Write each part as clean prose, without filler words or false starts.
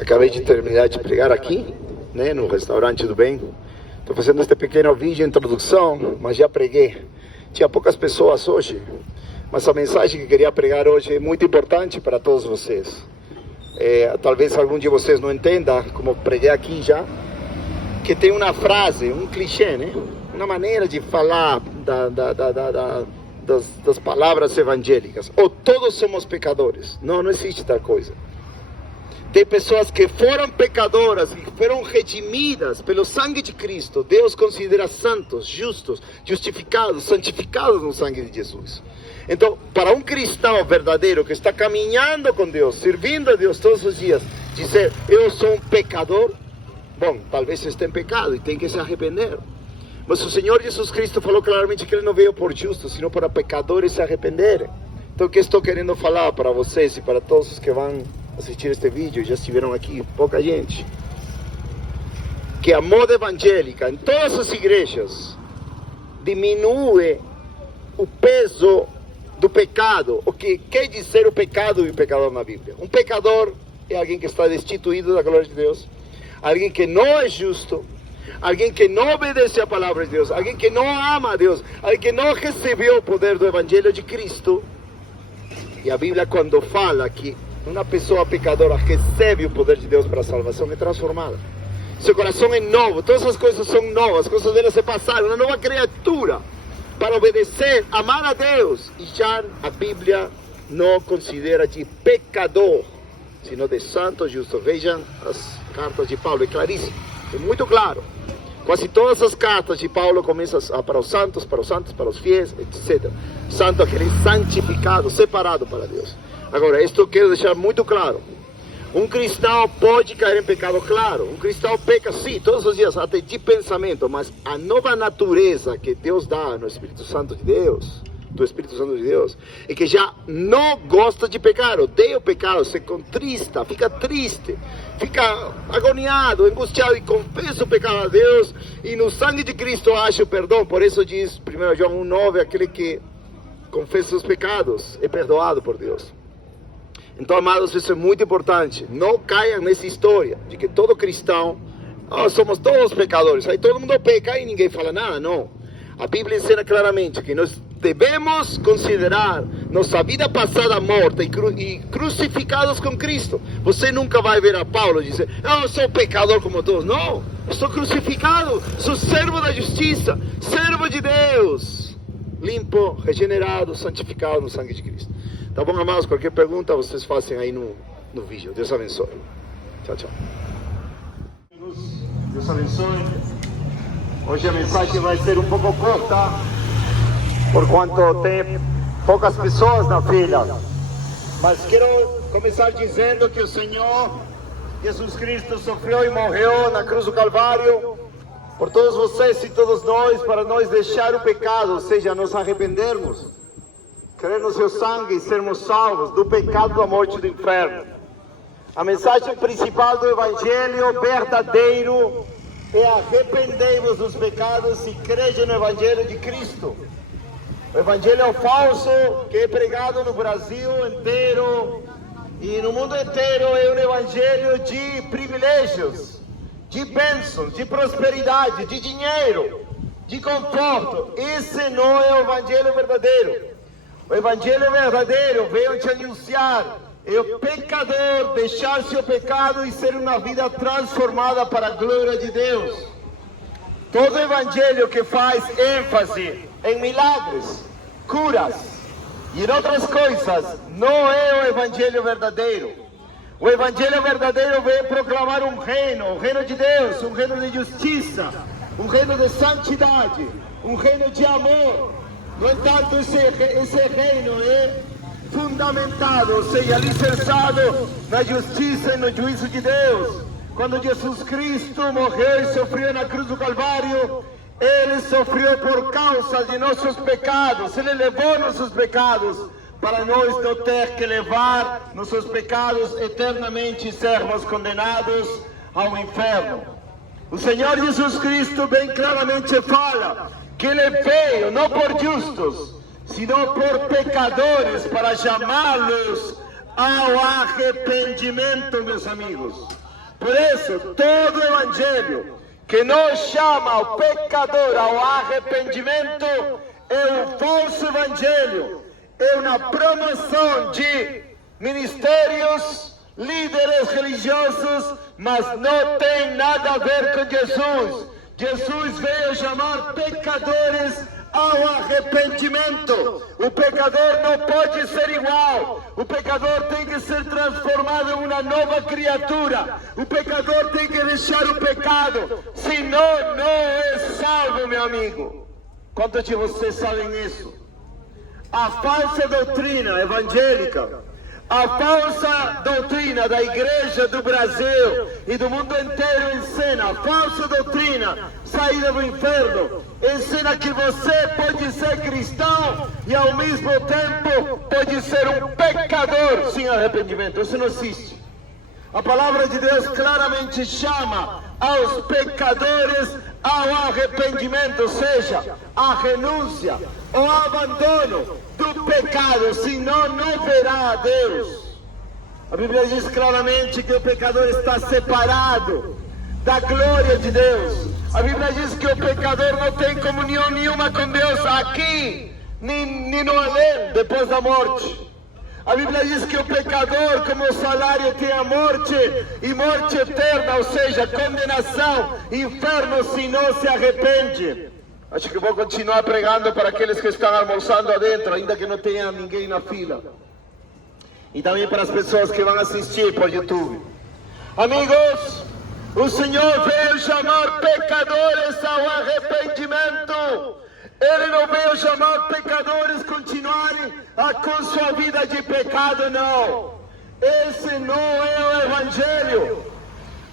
Acabei de terminar de pregar aqui, né, no restaurante do bem. Estou fazendo este pequeno vídeo de introdução, mas já preguei. Tinha poucas pessoas hoje, mas a mensagem que queria pregar hoje é muito importante para todos vocês. Talvez algum de vocês não entenda, como preguei aqui já, que tem uma frase, um clichê, né? Uma maneira de falar das palavras evangélicas. Ou todos somos pecadores. Não existe tal coisa. Tem pessoas que foram pecadoras e foram redimidas pelo sangue de Cristo. Deus considera santos, justos, justificados, santificados no sangue de Jesus. Então, para um cristão verdadeiro que está caminhando com Deus, servindo a Deus todos os dias, dizer, eu sou um pecador, bom, talvez você esteja em pecado e tem que se arrepender. Mas o Senhor Jesus Cristo falou claramente que Ele não veio por justos, sino para pecadores se arrependerem. Então, o que estou querendo falar para vocês e para todos os que vão assistir este vídeo, já estiveram aqui, pouca gente, que a moda evangélica em todas as igrejas diminui o peso do pecado, o que quer dizer o pecado e o pecador na Bíblia. Um pecador é alguém que está destituído da glória de Deus, alguém que não é justo, alguém que não obedece à palavra de Deus, alguém que não ama a Deus, alguém que não recebeu o poder do Evangelho de Cristo. E a Bíblia, quando fala que uma pessoa pecadora recebe o poder de Deus para a salvação, é transformada. Seu coração é novo, todas as coisas são novas, as coisas dela se passaram, uma nova criatura para obedecer, amar a Deus. E já a Bíblia não considera de pecador, sino de santo justo. Vejam as cartas de Paulo, é claríssimo, é muito claro. Quase todas as cartas de Paulo começam para os santos, para os fiéis, etc. Santo, aquele santificado, separado para Deus. Agora, isto eu quero deixar muito claro. Um cristão pode cair em pecado, claro. Um cristão peca, sim, todos os dias, até de pensamento. Mas a nova natureza que Deus dá no Espírito Santo de Deus, do Espírito Santo de Deus, é que já não gosta de pecar, odeia o pecado, se contrista, fica triste, fica agoniado, angustiado e confessa o pecado a Deus. E no sangue de Cristo acha o perdão. Por isso diz 1 João 1,9, aquele que confessa os pecados é perdoado por Deus. Então, amados, isso é muito importante. Não caiam nessa história de que todo cristão, somos todos pecadores, aí todo mundo peca e ninguém fala nada. Não. A Bíblia ensina claramente que nós devemos considerar nossa vida passada morta e crucificados com Cristo. Você nunca vai ver a Paulo dizer, eu sou pecador como todos. Não, eu sou crucificado, sou servo da justiça, servo de Deus, limpo, regenerado, santificado no sangue de Cristo. Tá bom, amados? Qualquer pergunta vocês fazem aí no vídeo. Deus abençoe. Tchau, tchau. Deus abençoe. Hoje a mensagem vai ser um pouco curta, por quanto tem poucas pessoas na fila. Mas quero começar dizendo que o Senhor Jesus Cristo sofreu e morreu na cruz do Calvário por todos vocês e todos nós, para nós deixar o pecado, ou seja, nos arrependermos, crer no seu sangue e sermos salvos do pecado, da morte e do inferno. A mensagem principal do Evangelho verdadeiro é arrependei-vos dos pecados e crede no Evangelho de Cristo. O Evangelho falso que é pregado no Brasil inteiro e no mundo inteiro é um Evangelho de privilégios, de bênçãos, de prosperidade, de dinheiro, de conforto. Esse não é o Evangelho verdadeiro. O Evangelho verdadeiro veio te anunciar é o pecador deixar seu pecado e ser uma vida transformada para a glória de Deus. Todo Evangelho que faz ênfase em milagres, curas e em outras coisas não é o Evangelho verdadeiro. O Evangelho verdadeiro veio proclamar um reino, o reino de Deus, um reino de justiça, um reino de santidade, um reino de amor. No entanto, esse reino é fundamentado, ou seja, alicerçado na justiça e no juízo de Deus. Quando Jesus Cristo morreu e sofreu na cruz do Calvário, Ele sofreu por causa de nossos pecados. Ele levou nossos pecados para nós não ter que levar nossos pecados eternamente e sermos condenados ao inferno. O Senhor Jesus Cristo bem claramente fala que Ele veio não por justos, sino por pecadores, para chamá-los ao arrependimento, meus amigos. Por isso, todo evangelho que não chama o pecador ao arrependimento é um falso evangelho, é uma promoção de ministérios, líderes religiosos, mas não tem nada a ver com Jesus. Jesus veio chamar pecadores ao arrependimento. O pecador não pode ser igual. O pecador tem que ser transformado em uma nova criatura. O pecador tem que deixar o pecado, senão não é salvo, meu amigo. Quantos de vocês sabem isso? A falsa doutrina evangélica, a falsa doutrina da igreja do Brasil e do mundo inteiro ensina, a falsa doutrina saída do inferno, ensina que você pode ser cristão e ao mesmo tempo pode ser um pecador sem arrependimento. Isso não existe. A palavra de Deus claramente chama aos pecadores ao arrependimento, ou seja, a renúncia, o abandono do pecado, senão não verá a Deus. A Bíblia diz claramente que o pecador está separado da glória de Deus. A Bíblia diz que o pecador não tem comunhão nenhuma com Deus aqui, nem no além, depois da morte. A Bíblia diz que o pecador, como salário, tem a morte, e morte eterna, ou seja, condenação, inferno, se não se arrepende. Acho que vou continuar pregando para aqueles que estão almoçando adentro, ainda que não tenha ninguém na fila. E também para as pessoas que vão assistir por YouTube. Amigos, o Senhor veio chamar pecadores ao arrependimento. Ele não veio chamar pecadores continuarem com sua vida de pecado, não. Esse não é o Evangelho.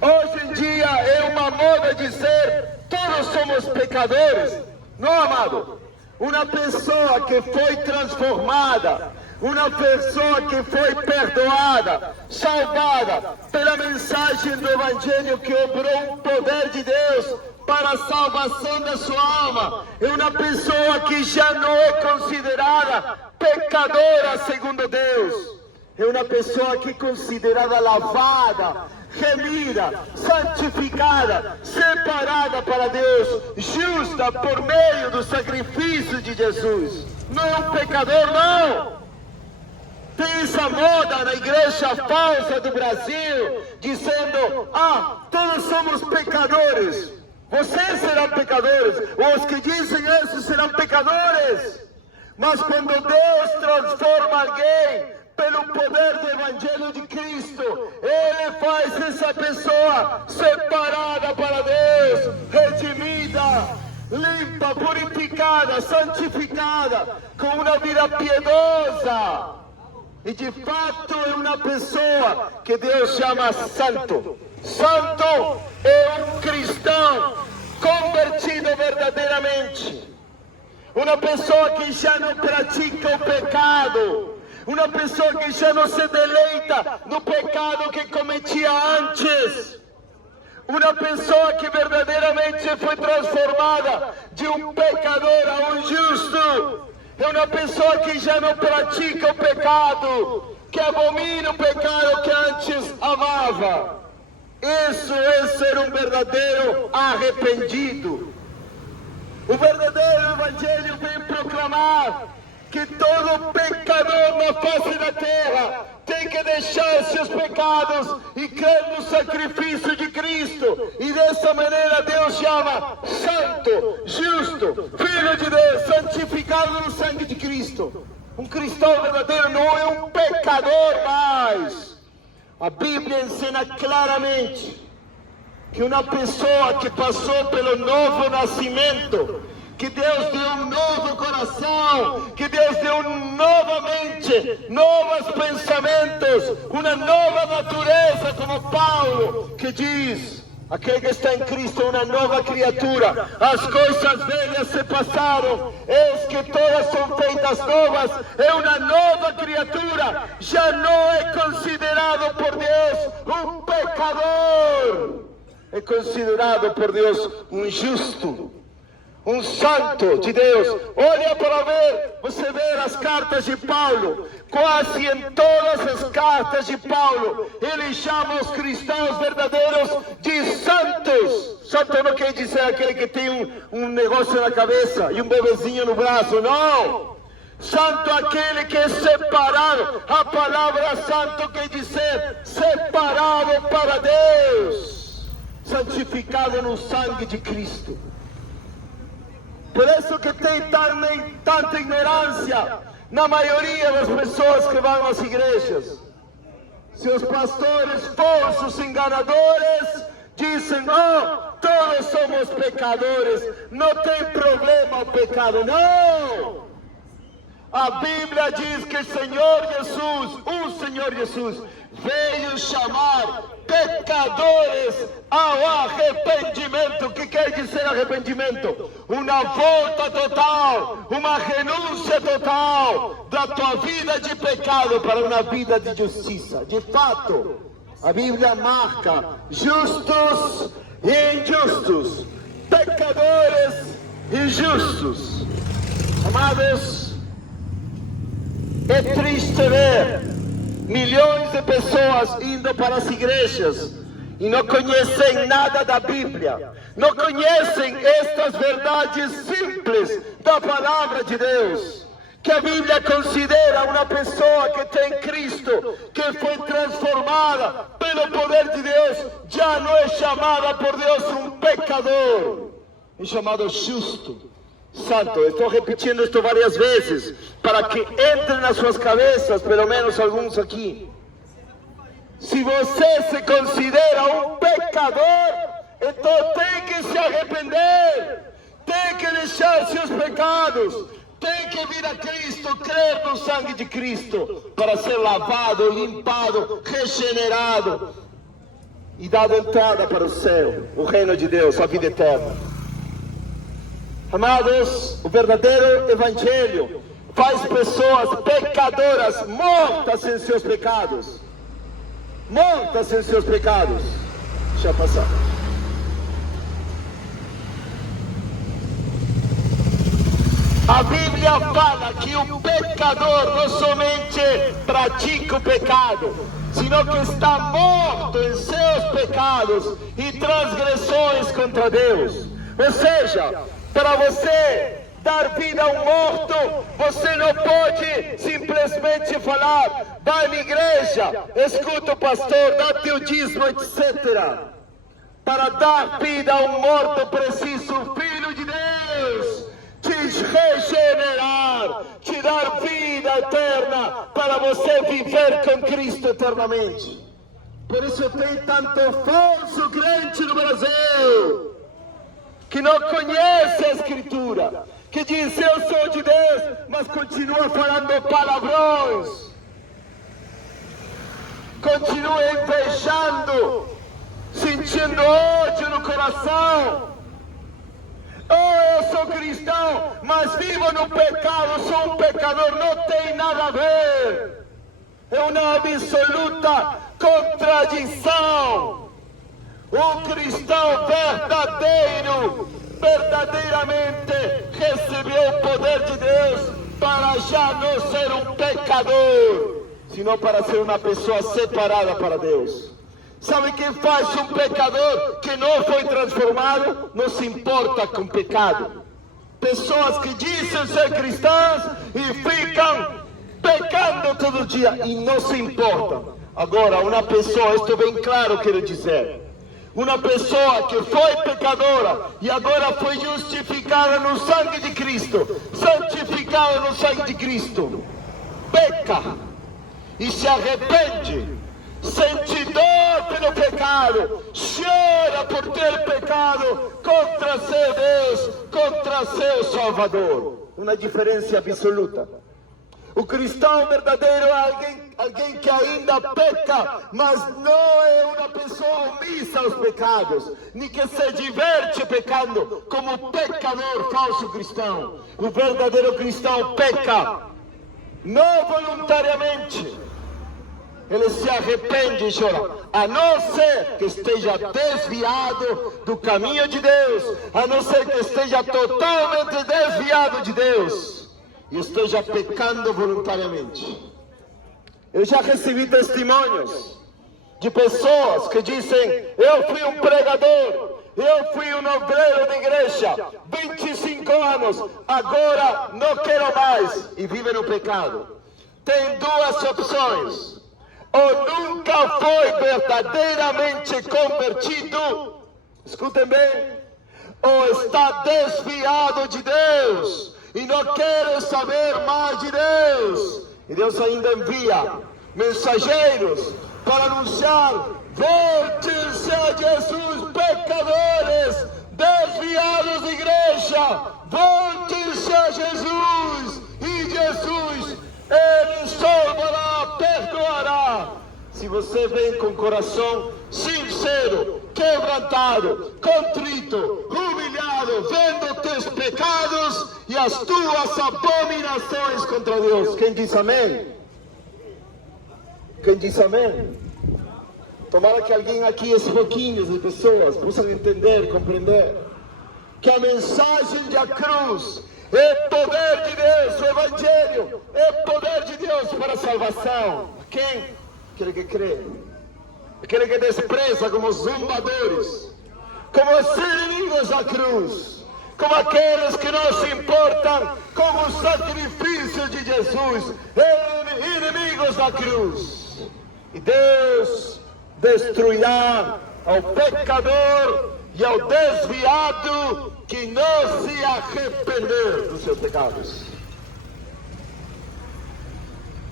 Hoje em dia é uma moda dizer todos somos pecadores. Não, amado. Uma pessoa que foi transformada, uma pessoa que foi perdoada, salvada pela mensagem do Evangelho que obrou o poder de Deus para a salvação da sua alma, é uma pessoa que já não é considerada pecadora segundo Deus. É uma pessoa que é considerada lavada, remida, santificada, separada para Deus, justa por meio do sacrifício de Jesus. Não é um pecador, não. Tem essa moda na igreja falsa do Brasil, dizendo, todos somos pecadores. Vocês serão pecadores, os que dizem isso serão pecadores. Mas quando Deus transforma alguém pelo poder do Evangelho de Cristo, Ele faz essa pessoa separada para Deus, redimida, limpa, purificada, santificada, com uma vida piedosa. E de fato é uma pessoa que Deus chama santo. Santo é um cristão convertido verdadeiramente. Uma pessoa que já não pratica o pecado. Uma pessoa que já não se deleita no pecado que cometia antes. Uma pessoa que verdadeiramente foi transformada de um pecador a um justo. É uma pessoa que já não pratica o pecado, que abomina o pecado que antes amava. Isso é ser um verdadeiro arrependido. O verdadeiro Evangelho vem proclamar que todo pecador na face da terra tem que deixar seus pecados e crer no sacrifício de Cristo. E dessa maneira Deus chama santo, justo, filho de Deus, santificado no sangue de Cristo. Um cristão verdadeiro não é um pecador mais. A Bíblia ensina claramente que uma pessoa que passou pelo novo nascimento, que Deus deu um novo coração, que Deus deu novamente novos pensamentos, uma nova natureza, como Paulo, que diz, aquele que está em Cristo é uma nova criatura, as coisas velhas se passaram, eis que todas são feitas novas, é uma nova criatura, já não é considerado por Deus um pecador, é considerado por Deus um justo, um santo de Deus. Olha para ver, você vê as cartas de Paulo. Quase em todas as cartas de Paulo, ele chama os cristãos verdadeiros de santos. Santo não quer dizer aquele que tem um negócio na cabeça e um bebezinho no braço, não. Santo aquele que é separado. A palavra santo quer dizer separado para Deus, santificado no sangue de Cristo. Por isso que tem tanta ignorância na maioria das pessoas que vão às igrejas. Se os pastores falsos, enganadores, dizem, todos somos pecadores, não tem problema o pecado, não! A Bíblia diz que o Senhor Jesus, veio chamar pecadores ao arrependimento. O que quer dizer arrependimento? Uma volta total, uma renúncia total da tua vida de pecado para uma vida de justiça. De fato, a Bíblia marca justos e injustos, pecadores e justos. Amados, é triste ver milhões de pessoas indo para as igrejas e não conhecem nada da Bíblia, não conhecem estas verdades simples da palavra de Deus, que a Bíblia considera uma pessoa que tem Cristo, que foi transformada pelo poder de Deus, já não é chamada por Deus um pecador, é chamado justo. Santo, estou repetindo isto várias vezes, para que entre nas suas cabeças, pelo menos alguns aqui. Se você se considera um pecador, então tem que se arrepender, tem que deixar seus pecados, tem que vir a Cristo, crer no sangue de Cristo, para ser lavado, limpado, regenerado e dado entrada para o céu, o reino de Deus, a vida eterna. Amados, o verdadeiro evangelho faz pessoas pecadoras mortas em seus pecados. Mortas em seus pecados. Deixa eu passar. A Bíblia fala que o pecador não somente pratica o pecado, sino que está morto em seus pecados e transgressões contra Deus. Ou seja, para você dar vida a um morto, você não pode simplesmente falar, vai na igreja, escuta o pastor, dá teu dízimo, etc. Para dar vida a um morto, precisa o Filho de Deus te regenerar, te dar vida eterna, para você viver com Cristo eternamente. Por isso tem tanto falso crente no Brasil, que não conhece a Escritura, que diz, eu sou de Deus, mas continua falando palavrões, continua invejando, sentindo ódio no coração. Eu sou cristão, mas vivo no pecado, sou um pecador, não tem nada a ver. É uma absoluta contradição. Um cristão verdadeiramente recebeu o poder de Deus para já não ser um pecador, senão para ser uma pessoa separada para Deus. Sabe quem faz um pecador que não foi transformado? Não se importa com pecado. Pessoas que dizem ser cristãs e ficam pecando todo dia e não se importam. Agora, uma pessoa, isto bem claro quero dizer, uma pessoa que foi pecadora e agora foi justificada no sangue de Cristo, santificada no sangue de Cristo, peca e se arrepende, sente dor pelo pecado, chora por ter pecado contra seu Deus, contra seu Salvador. Uma diferença absoluta. O cristão verdadeiro é alguém que ainda peca, mas não é uma pessoa omissa aos pecados, nem que se diverte pecando, como o pecador falso cristão. O verdadeiro cristão peca, não voluntariamente, ele se arrepende e chora. A não ser que esteja desviado do caminho de Deus, a não ser que esteja totalmente desviado de Deus e esteja pecando voluntariamente. Eu já recebi testemunhos de pessoas que dizem: eu fui um pregador, eu fui um obreiro de igreja, 25 anos, agora não quero mais, e vive no pecado. Tem duas opções: ou nunca foi verdadeiramente convertido, escutem bem, ou está desviado de Deus e não quer saber mais de Deus. E Deus ainda envia mensageiros para anunciar: volte-se a Jesus, pecadores, desviados de igreja, volte-se a Jesus, e Jesus, Ele salvará, perdoará. Se você vem com coração sincero, quebrantado, contrito, humilhado, vendo teus pecados e as tuas abominações contra Deus. Quem diz amém? Quem diz amém? Tomara que alguém aqui, esses pouquinhos de pessoas, possam entender, compreender que a mensagem da cruz é poder de Deus, o Evangelho é poder de Deus para a salvação. Quem? Aquele que crê, aquele que despreza como zombadores, como os inimigos da cruz, como aqueles que não se importam com o sacrifício de Jesus, inimigos da cruz. E Deus destruirá ao pecador e ao desviado que não se arrepender dos seus pecados.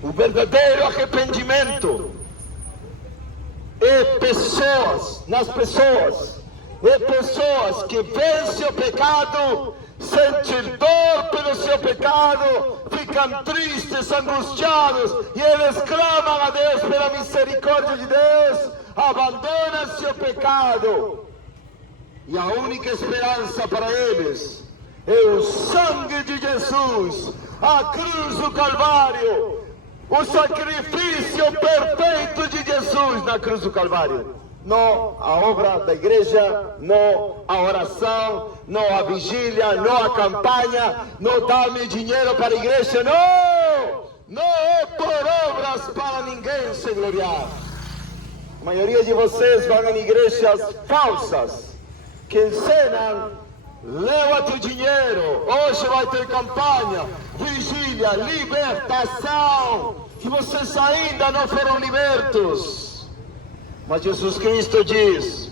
O verdadeiro arrependimento é nas pessoas que vencem o pecado, sentem dor pelo seu pecado, ficam tristes, angustiados, e eles clamam a Deus pela misericórdia de Deus, abandonam seu pecado, e a única esperança para eles é o sangue de Jesus, a cruz do Calvário, o sacrifício perfeito de Jesus na cruz do Calvário. Não a obra da igreja, não a oração, não a vigília, não a campanha, não dá-me dinheiro para a igreja, não é por obras para ninguém se gloriar. A maioria de vocês vão em igrejas falsas, que ensinam: leva teu dinheiro, hoje vai ter campanha, vigília, libertação, que vocês ainda não foram libertos. Mas Jesus Cristo diz: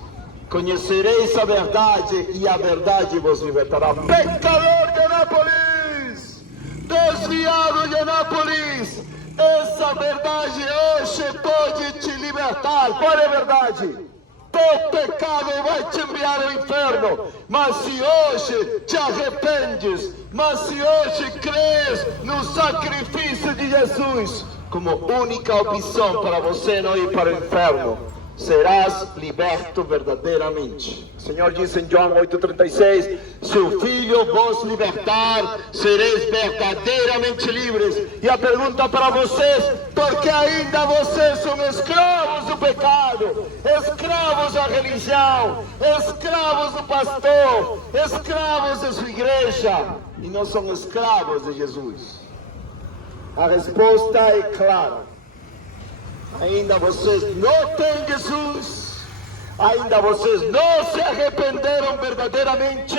conhecereis a verdade e a verdade vos libertará. Pecador de Anápolis, desviado de Anápolis, essa verdade hoje pode te libertar. Qual é a verdade? Teu pecado vai te enviar ao inferno, mas se hoje te arrependes, mas se hoje crês no sacrifício de Jesus como única opção para você não ir para o inferno, serás liberto verdadeiramente. O Senhor disse em João 8,36: se o Filho vos libertar, sereis verdadeiramente livres. E a pergunta para vocês: por que ainda vocês são escravos do pecado, escravos da religião, escravos do pastor, escravos da sua igreja, e não são escravos de Jesus? A resposta é clara: ainda vocês não têm Jesus, ainda vocês não se arrependeram verdadeiramente,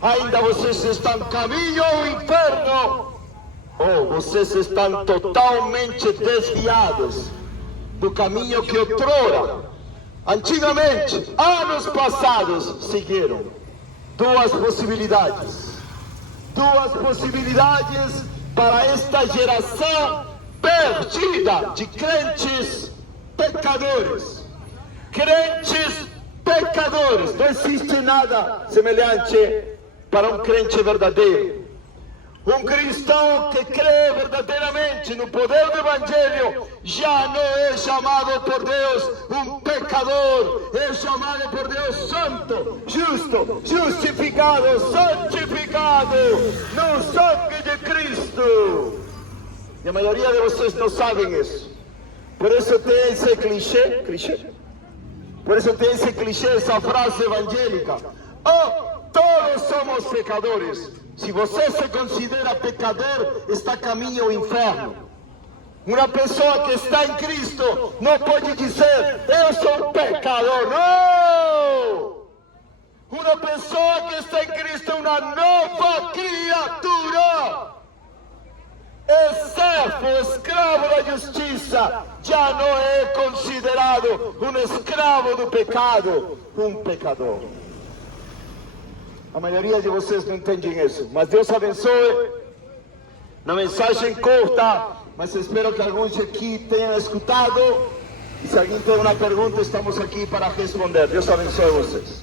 ainda vocês estão caminho ao inferno, ou vocês estão totalmente desviados do caminho que outrora, antigamente, anos passados, seguiram. Duas possibilidades para esta geração perdida de crentes pecadores. Crentes pecadores. Não existe nada semelhante para um crente verdadeiro. Um cristão que crê verdadeiramente no poder do Evangelho já não é chamado por Deus um pecador, é chamado por Deus santo, justo, justificado, santificado no sangue de Cristo. E a maioria de vocês não sabem isso. Por isso tem esse clichê. Por isso tem esse clichê, essa frase evangélica. Oh, todos somos pecadores. Se você se considera pecador, está a caminho ao inferno. Uma pessoa que está em Cristo não pode dizer, eu sou um pecador. Não! Uma pessoa que está em Cristo é uma nova criatura. É servo, escravo da justiça, já não é considerado um escravo do pecado, um pecador. A maioria de vocês não entendem isso, mas Deus abençoe. Na mensagem curta, mas espero que alguns aqui tenham escutado. E se alguém tem uma pergunta, estamos aqui para responder. Deus abençoe vocês.